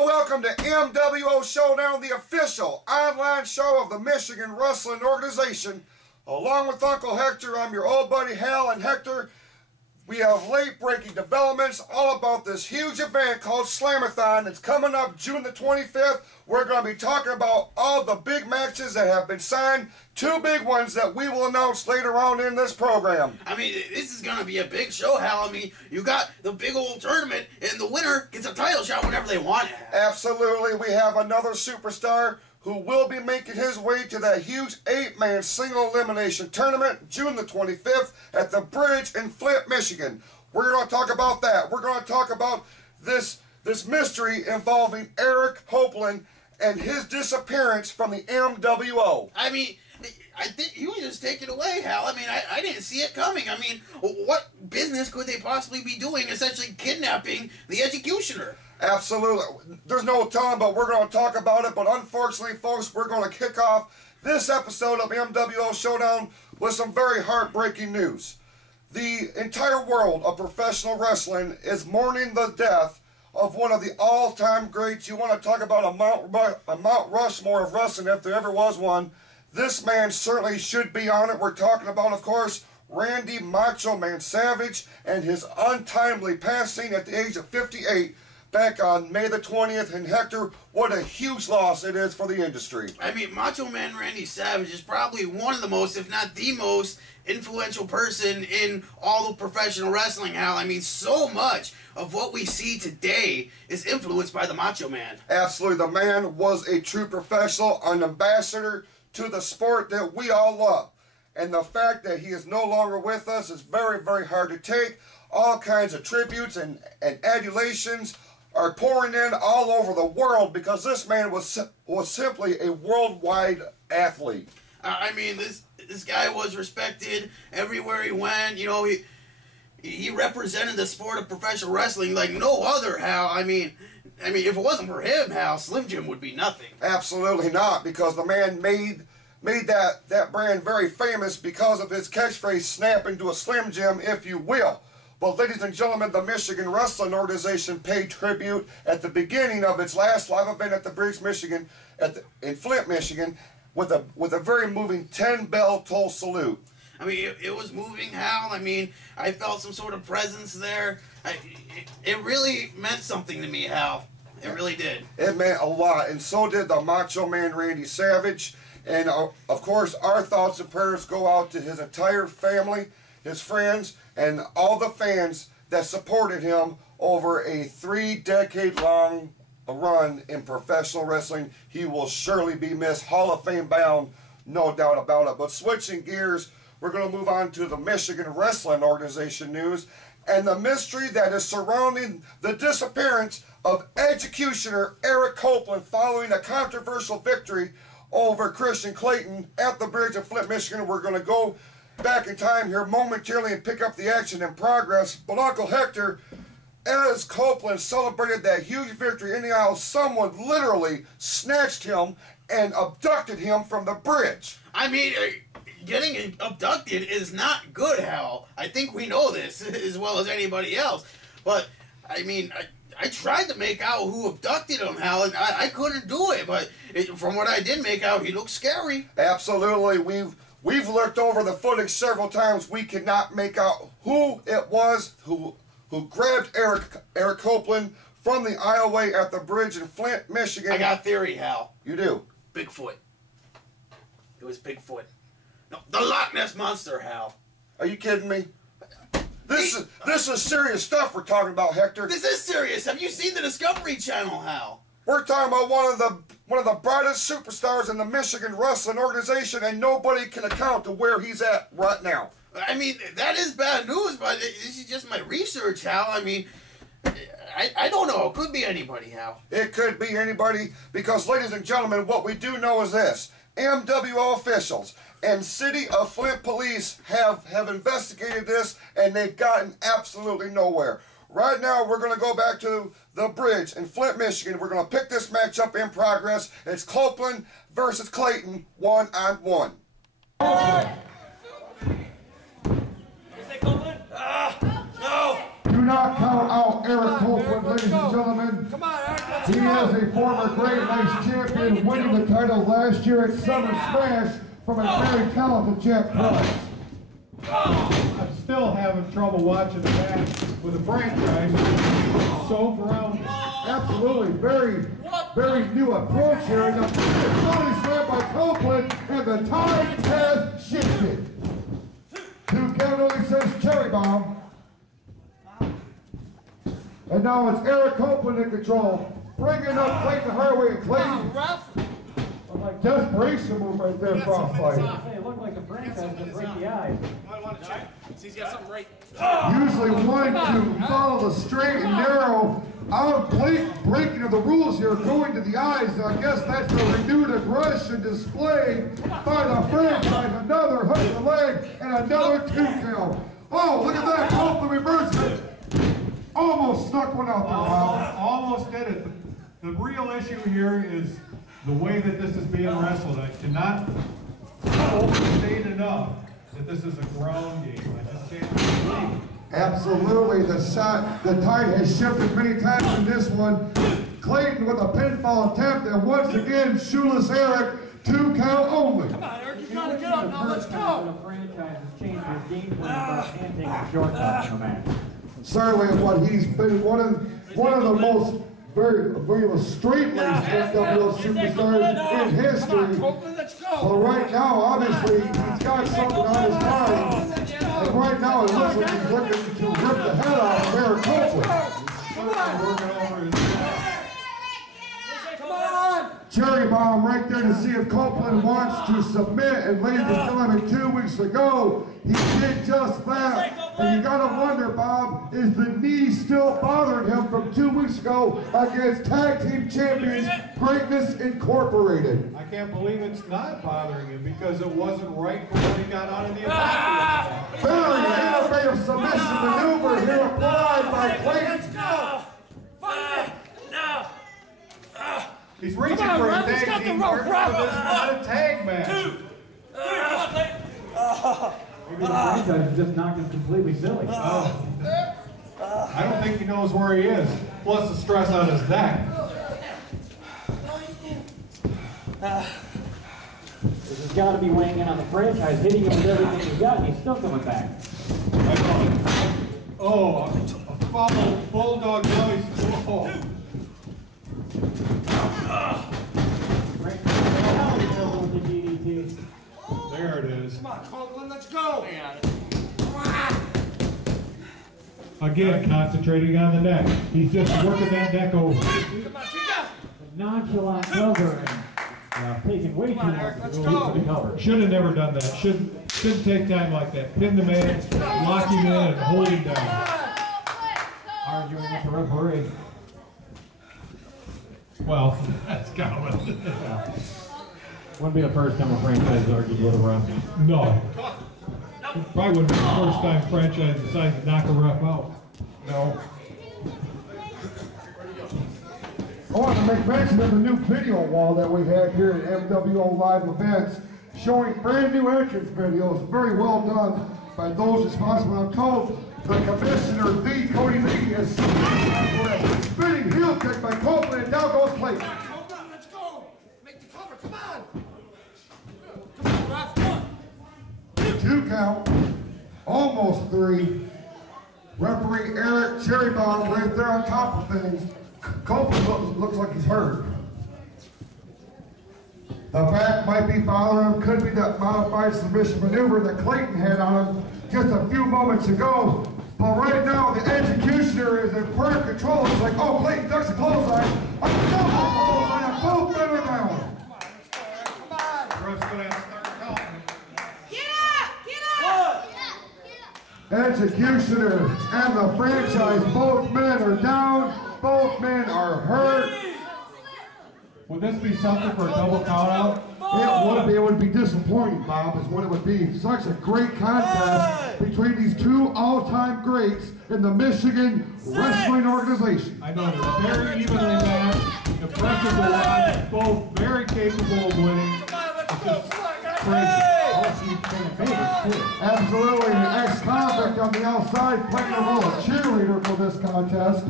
Well, welcome to MWO Showdown, the official online show of the Michigan Wrestling Organization. Along with Uncle Hector, I'm your old buddy Hal, and Hector, we have late-breaking developments all about this huge event called Slamathon. It's coming up June the 25th. We're going to be talking about all the big matches that have been signed, two big ones that we will announce later on in this program. I mean, this is going to be a big show, Hal. I mean, you got the big old tournament, and the winner gets a title shot whenever they want it. Absolutely. We have another superstar who will be making his way to that huge 8-man single elimination tournament June the 25th at the Bridge in Flint, Michigan. We're going to talk about that. We're going to talk about this mystery involving Eric Copeland and his disappearance from the MWO. I mean, I think he was just taken away, Hal. I mean, I didn't see it coming. I mean, what business could they possibly be doing, essentially kidnapping the executioner? Absolutely. There's no telling, but we're going to talk about it. But unfortunately, folks, we're going to kick off this episode of MWO Showdown with some very heartbreaking news. The entire world of professional wrestling is mourning the death of one of the all-time greats. You want to talk about a Mount Rushmore of wrestling, if there ever was one. This man certainly should be on it. We're talking about, of course, Randy Macho Man Savage and his untimely passing at the age of 58 back on May the 20th. And Hector, what a huge loss it is for the industry. I mean, Macho Man Randy Savage is probably one of the most, if not the most, influential person in all of professional wrestling, Hal. I mean, so much of what we see today is influenced by the Macho Man. Absolutely. The man was a true professional, an ambassador to the sport that we all love. And the fact that he is no longer with us is very, very hard to take. All kinds of tributes and adulations are pouring in all over the world because this man was simply a worldwide athlete. I mean, this guy was respected everywhere he went. You know, he represented the sport of professional wrestling like no other, Hal. I mean, if it wasn't for him, Hal, Slim Jim would be nothing. Absolutely not, because the man made that brand very famous because of his catchphrase, snap into a Slim Jim, if you will. But ladies and gentlemen, the Michigan Wrestling Organization paid tribute at the beginning of its last live event at the Bridge, Michigan, in Flint, Michigan, with a very moving 10-bell toll salute. I mean, it was moving, Hal. I mean, I felt some sort of presence there. It really meant something to me, Hal. It really did. It meant a lot, and so did the Macho Man Randy Savage. And, of course, our thoughts and prayers go out to his entire family, his friends, and all the fans that supported him over a 3-decade-long run in professional wrestling. He will surely be missed, Hall of Fame bound, no doubt about it. But switching gears, we're going to move on to the Michigan Wrestling Organization news and the mystery that is surrounding the disappearance of executioner Eric Copeland following a controversial victory over Kristian Klayton at the Bridge of Flint, Michigan. We're going to go back in time here momentarily and pick up the action in progress. But Uncle Hector, as Copeland celebrated that huge victory in the aisle, someone literally snatched him and abducted him from the bridge. I mean, getting abducted is not good, Hal. I think we know this as well as anybody else. But, I mean, I tried to make out who abducted him, Hal, and I couldn't do it. But from what I did make out, he looked scary. Absolutely. We've looked over the footage several times. We could not make out who it was who grabbed Eric Copeland from the aisleway at the bridge in Flint, Michigan. I got a theory, Hal. You do? Bigfoot. It was Bigfoot. No, the Loch Ness Monster, Hal. Are you kidding me? This is serious stuff we're talking about, Hector. This is serious. Have you seen the Discovery Channel, Hal? We're talking about one of the brightest superstars in the Michigan Wrestling Organization, and nobody can account to where he's at right now. I mean, that is bad news, but this is just my research, Hal. I mean, I don't know. It could be anybody, Hal. It could be anybody because, ladies and gentlemen, what we do know is this. MWO officials and City of Flint police have investigated this, and they've gotten absolutely nowhere. Right now, we're going to go back to the bridge in Flint, Michigan. We're going to pick this match up in progress. It's Copeland versus Klayton, 1-on-1. No! Do not count out Eric Copeland, ladies and gentlemen. Come on, Eric, let's He is a former Great Lakes champion, winning the title last year at Summer Smash from a very talented Jack Price. I'm still having trouble watching the match with the franchise. So grounded. Absolutely, very new approach here. And the body slam by Copeland, and the tide has shifted. 2 count only says Cherry Bomb. And now it's Eric Copeland in control, bringing up Klayton Highway and Klayton. Like desperation move right there, Frostbite. Hey, it looked like the franchise would break the eyes. I want to check. See, he's got something right. Usually one to follow the straight and narrow, breaking of the rules here, going to the eyes. I guess that's the renewed aggression displayed by the franchise. Another hook to the leg and another 2 count. Oh, look at that, Copeland reversed it. Almost snuck one out there, Rob. Almost did it. The real issue here is the way that this is being wrestled. I cannot overstate enough that this is a ground game. I just can't believe it. Absolutely, the tide has shifted many times in this one. Klayton with a pinfall attempt, and once again, shoeless Eric, 2 count only. Come on, Eric, you gotta get up now. Let's go. The franchise has changed their game plan and taking a shortcut in the match. Certainly, what he's been one of the most very straight-laced MWO superstars in history. But right now, obviously, he's got something on his mind. And right now, it looks like he's looking to rip the head off of Eric Copeland. Cherry Bomb right there to see if Copeland wants to submit. And ladies and gentlemen, 2 weeks ago, he did just that. And you gotta wonder, Bob, is the knee still bothering him from 2 weeks ago against Tag Team Champions Greatness Incorporated? I can't believe it's not bothering him because it wasn't right when he got out of the attack. Very innovative submission maneuver here applied by Klayton. He's reaching for a tag team partner, but this is not a tag match. 2, 3, come on, Klayton. Maybe the franchise just knocked him completely silly. I don't think he knows where he is. Plus the stress on his neck. This has got to be weighing in on the franchise, hitting him with everything he's got, and he's still coming back. Oh, a follow bulldog noise. Oh. There it is. Come on, Copeland, let's go. Again, concentrating on the neck. He's just working that neck over. Come on, you got it. Nonchalant cover and taking way too long to go the cover. Should have never done that. Shouldn't take time like that. Pin the man, lock him in, and hold him down. Arguing with the referee. Well, that's coming. Wouldn't be the first time a franchise argued with a ref. No. Probably wouldn't be the first time franchise decided to knock a ref out. No. I want to make mention of the new video wall that we have here at MWO Live Events, showing brand new entrance videos, very well done by those responsible. I'm told the commissioner, the Cody Lee, is spinning heel kick by Copeland, and down goes Klayton. Copeland, let's go. Make the cover, come on. Come on, Ralph, 1. 2 count, almost 3. Referee Eric Cherry Bomb right there on top of things. Copeland looks like he's hurt. The back might be bothering him, could be that modified submission maneuver that Klayton had on him just a few moments ago. But right now, the executioner is in perfect control. It's like, oh, Klayton ducks a clothesline. A double clothesline, and both men are down. Executioner and the franchise, both men are down, both men are hurt. Would this be something for a double count out? It would be disappointing, Bob, is what it would be. Such a great contest between these 2 all-time greats in the Michigan Wrestling Organization. I know they're very evenly matched, impressive to watch, both very capable of winning. It's just crazy. Absolutely, the ex-convict on the outside playing the role of cheerleader for this contest.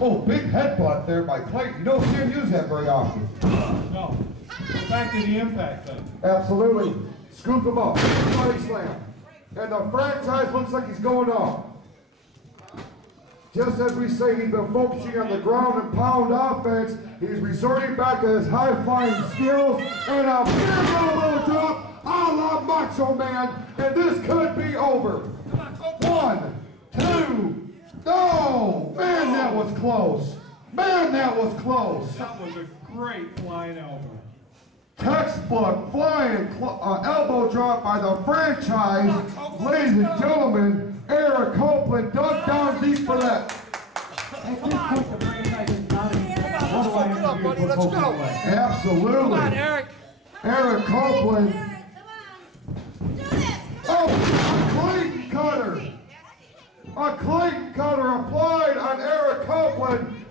Oh, big headbutt there by Klayton. You don't see him use that very often. No. Back to the impact then. Absolutely. Scoop him up. Body slam. And the franchise looks like he's going off. Just as we say, he's been focusing on the ground and pound offense. He's resorting back to his high-flying skills. And a big elbow drop a la Macho Man. And this could be over. 1, 2. Oh, man, that was close. Man, that was close. That was a great flying elbow. Textbook flying elbow drop by the franchise. Ladies and gentlemen, Eric Copeland dug down deep for that. At this point, the franchise is not in. Let's go. Absolutely. Come on, Eric. Eric Copeland. Oh, a Klayton cutter. A Klayton cutter applied on Eric Copeland.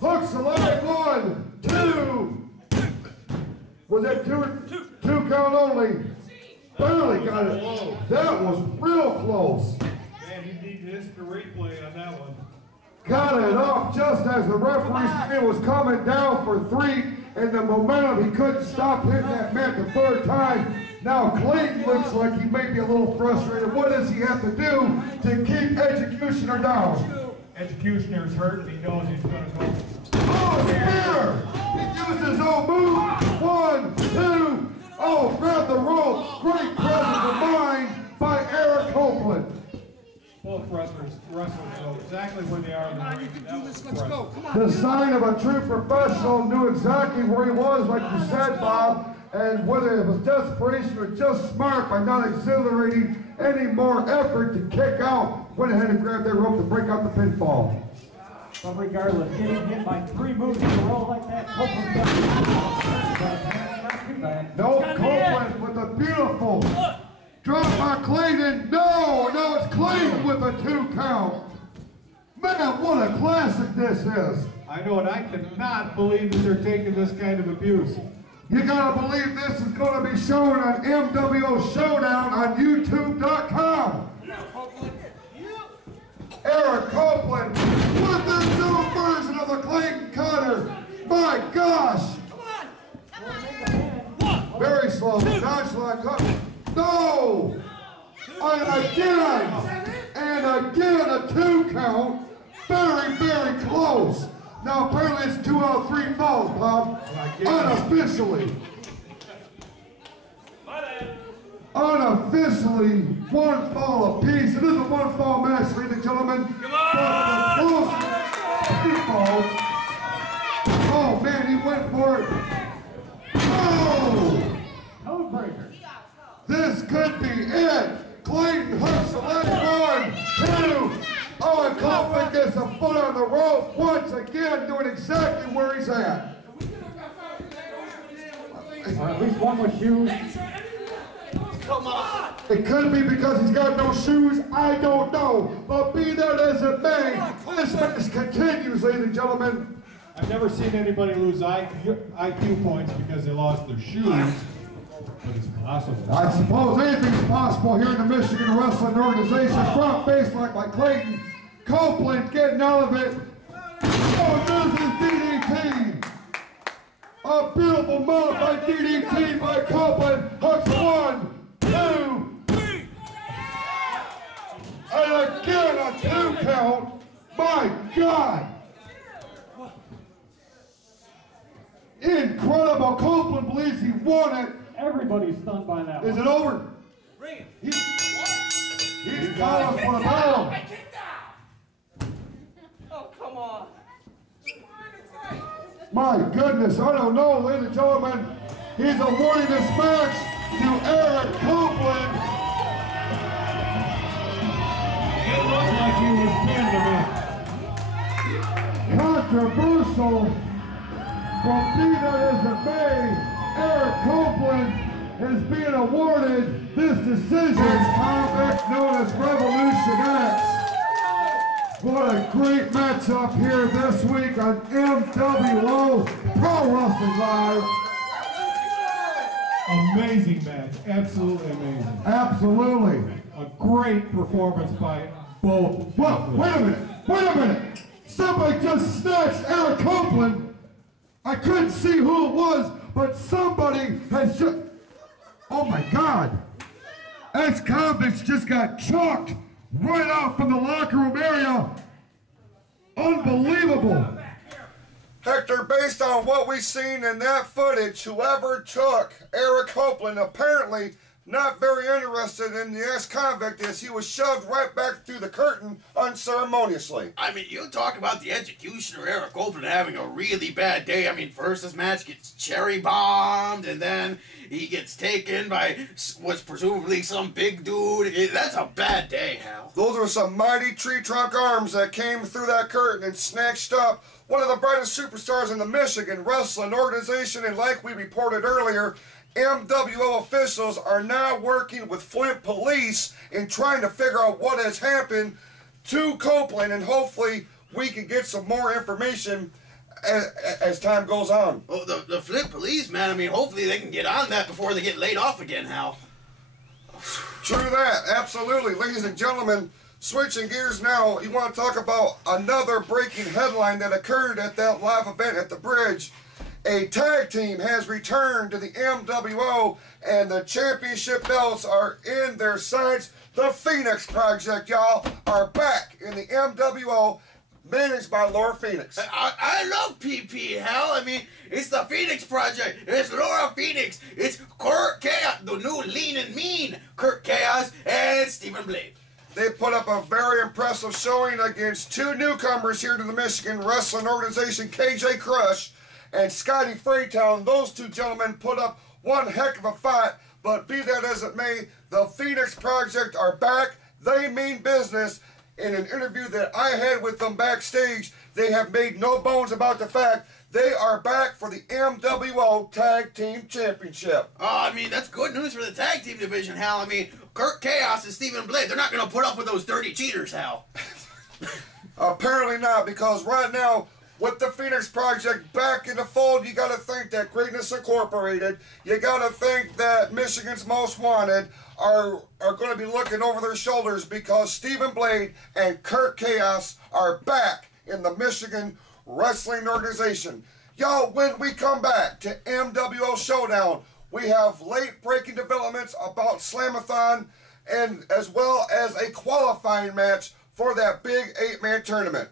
Hooks the leg. 1, 2. Was that two count only? Barely got it. That was real close. Man, you need this to replay on that one. Got it off just as the referee's screen was coming down for 3, and the momentum, he couldn't stop hitting that mat the 3rd time. Now Klayton looks like he may be a little frustrated. What does he have to do to keep Executioner down? Executioner's hurt and he knows he's going to go. Oh, spear! He used his own move. 1, 2. Oh, grab the rope. Great presence of mind by Eric Copeland. Both wrestlers know exactly where they are in the Come on, ring. you can That do was this. Let's impressive. go. Come on. The sign of a true professional, knew exactly where he was, like you said, Bob, and whether it was desperation or just smart by not exhilarating any more effort to kick out, went ahead and grabbed that rope to break out the pinfall. But regardless, getting hit by 3 moves in a row like that, Copeland's not too bad. No, Copeland with a beautiful drop by Klayton. No, it's Klayton with a 2 count. Man, what a classic this is. I know, and I cannot believe that they're taking this kind of abuse. You gotta believe this is gonna be shown on MWO Showdown on YouTube.com. Eric Copeland with his own version of the Klayton cutter. My gosh. Very slow, nonchalant cut. No! And again a 2 count. Very, very close. Now apparently it's 2 out of 3 falls, Bob. Unofficially. Unofficially, 1 fall apiece. It is a 1 fall match, ladies and gentlemen. Come on! Oh man, he went for it. Oh! Code breaker. This could be it. Klayton hooks the leg. 1, 2. Oh, and Copeland gets a foot on the rope once again, doing exactly where he's at. Or at least one with shoes. Come on. It could be because he's got no shoes. I don't know. But be that as it may, this match continues, ladies and gentlemen. I've never seen anybody lose IQ points because they lost their shoes, but it's possible. I suppose anything's possible here in the Michigan Wrestling Organization. Front face like by Klayton. Copeland getting out of it. Oh, there's his DDT. A beautiful modified DDT by Copeland. Hooks 1, 2. And again a 2 count. My God. Incredible. Copeland believes he won it. Everybody's stunned by that Is one. it over? He's calling for the bell. Oh, come on. My goodness, I don't know, ladies and gentlemen. He's awarding this match to Eric Copeland. It looked like he was pinned to me. Controversial. From be that as it may, Eric Copeland is being awarded this decision. Comic known as Revolution X. What a great matchup here this week on MWO Pro Wrestling Live. Amazing match, absolutely amazing. Absolutely. A great performance by both. Well, wait a minute. Somebody just snatched Eric Copeland. I couldn't see who it was, but somebody has just... Oh my God. Ex-convicts just got chalked right out from the locker room area. Unbelievable. Hector, based on what we've seen in that footage, whoever took Eric Copeland apparently not very interested in the ex-convict as he was shoved right back through the curtain unceremoniously. I mean, you talk about the executioner Eric Copeland having a really bad day. I mean, first this match gets cherry bombed, and then he gets taken by what's presumably some big dude. That's a bad day, Hal. Those were some mighty tree trunk arms that came through that curtain and snatched up one of the brightest superstars in the Michigan wrestling organization, and like we reported earlier, MWO officials are now working with Flint police in trying to figure out what has happened to Copeland, and hopefully we can get some more information as time goes on. Well, the Flint police, man, I mean, hopefully they can get on that before they get laid off again, Hal. True that, absolutely. Ladies and gentlemen, switching gears now, you want to talk about another breaking headline that occurred at that live event at the Bridge. A tag team has returned to the MWO, and the championship belts are in their sights. The Phoenix Project, y'all, are back in the MWO, managed by Laura Phoenix. I love PP, Hal. I mean, it's the Phoenix Project. It's Laura Phoenix. It's Kurt Chaos, the new lean and mean Kurt Chaos, and Stephen Blade. They put up a very impressive showing against two newcomers here to the Michigan Wrestling Organization, KJ Crush and Scotty Freytown. Those two gentlemen put up one heck of a fight, but be that as it may, the Phoenix Project are back. They mean business. In an interview that I had with them backstage, they have made no bones about the fact they are back for the MWO Tag Team Championship. I mean, that's good news for the tag team division, Hal. I mean, Kurt Chaos and Stephen Blade, they're not going to put up with those dirty cheaters, Hal. Apparently not, because right now, with the Phoenix Project back in the fold, you got to think that Greatness Incorporated, you got to think that Michigan's Most Wanted are going to be looking over their shoulders, because Stephen Blade and Kurt Chaos are back in the Michigan Wrestling Organization. Y'all, when we come back to MWO Showdown, we have late breaking developments about Slamathon, and as well as a qualifying match for that big 8-man tournament.